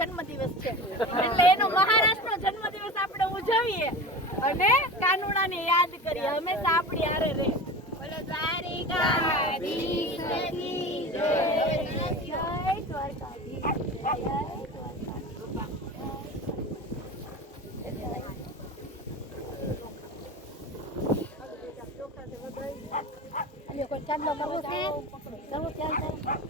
જન્મદિવસ છે. એટલે એનો મહારાષ્ટ્રનો જન્મદિવસ આપણે ઉજવીએ અને કાનુડાને યાદ કરીએ. હંમેશા આપણી હારે રહે. બોલો કરવો છે? કરવો ચાલ.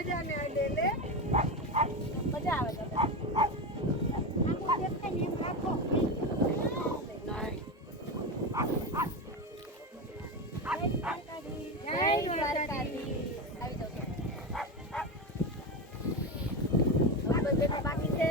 તમારે ચાંદલો મજા આવે તો બાકી છે.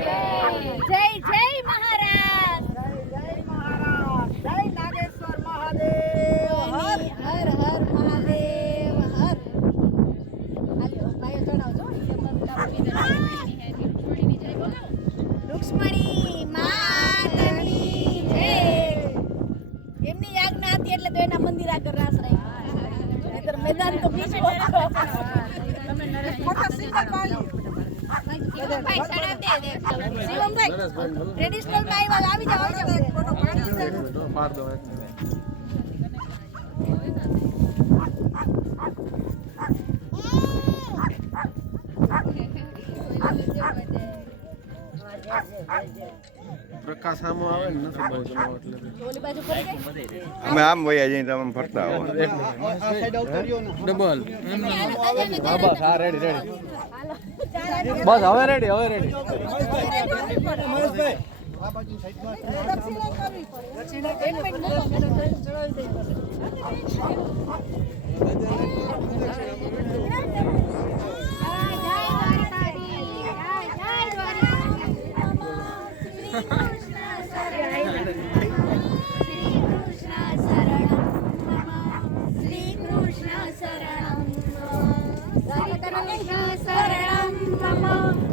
જય. હર હર. મહાદેવ હર. ભાઈઓ જણાવજો રુક્ષ્મણી માતની જય. એમની આજ્ઞા હતી એટલે તો એના મંદિર આગળ રાસ રાખ્યો. મેદાન તો શિવમભાઈ ટ્રેડિશનલ આવી જાઓ આવી જાઓ આમો આવે ને નથી બહુ જમાવ એટલે અમે આમ વયા જઈને તમે ફરતા આવો ડબલ. બસ હા રેડી રેડી બસ હવે રેડી હવે રેડી sarana mama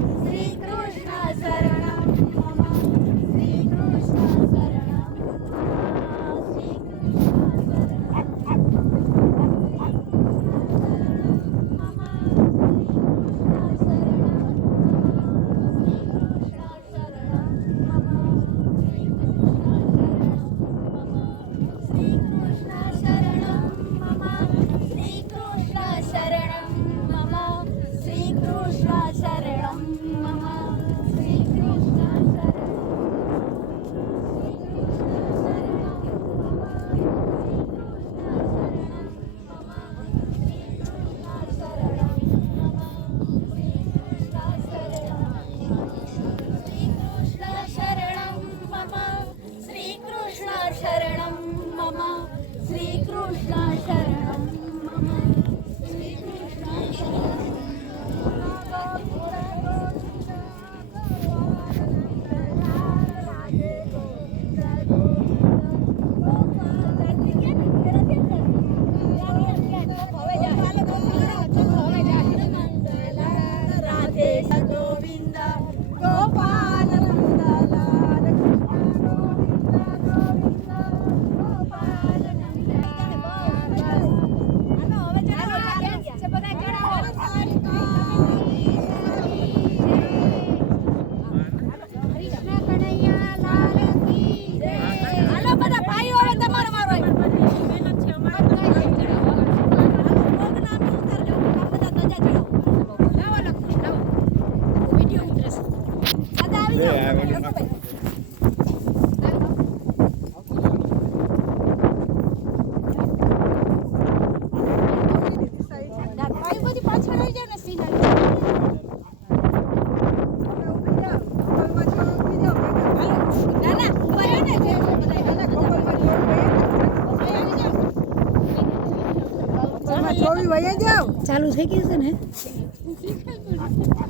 આવી જાવ ચાલુ થઈ ગયું છે ને?